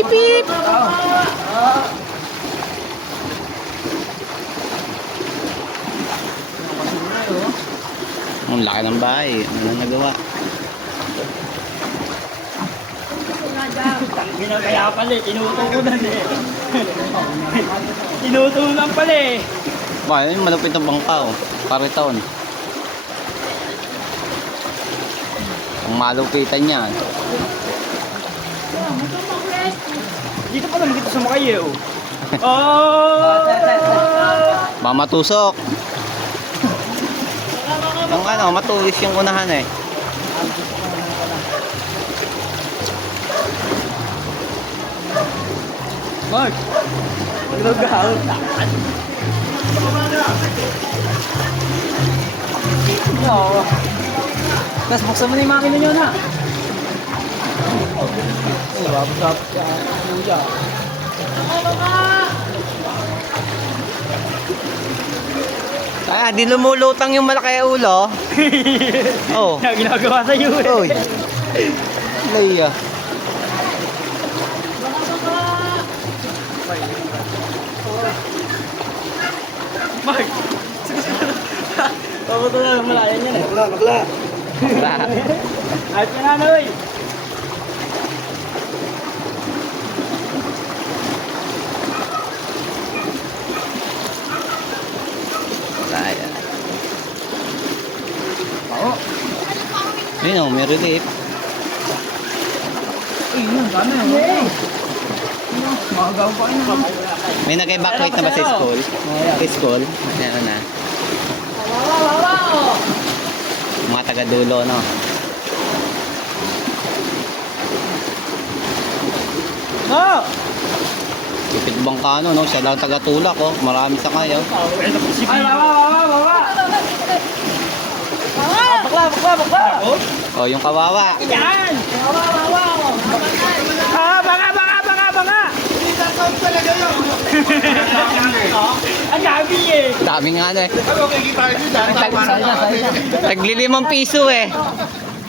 Beep, beep. Ang laki ng bahay. Ano na nagawa? Kaya pala eh, tinutunan eh. Tinutunan pala eh. Ba, yun malupit ang bangka oh. Pariton. Ang malupitan yan. Dito pa lang dito sa Makay eh oh. Oh! Baka matusok. Yung ano, matulis yung unahan eh. Mark! Nagagaw. Oo. Tapos buksan mo na yung makina nyo na. Wapos-wapos ka. Luya. Ah, di lumulutang yung malaki ulo. Oh. Yung ginagawa sa iyo eh. Oy. Laya. Mark! Pabuto na lang malayan yan eh. Bakla. Ayos ka na Noy! Laya. Oo. Ayun oh, may relief. Ay, yun, dami yun. Makagaw pa yun. May nag-evacuate na ba sa school? Sa school? Meron na. Mga taga-dulo, no? No! Tipid bangka, no? Siya lang taga-tulak, oh. Marami sa kayo. Ay, baba! Bakla! Oh, yung kawawa. Yan! Ah, baka! Ang dami eh! Dami nga, no, eh. Tagli 5 piso, eh.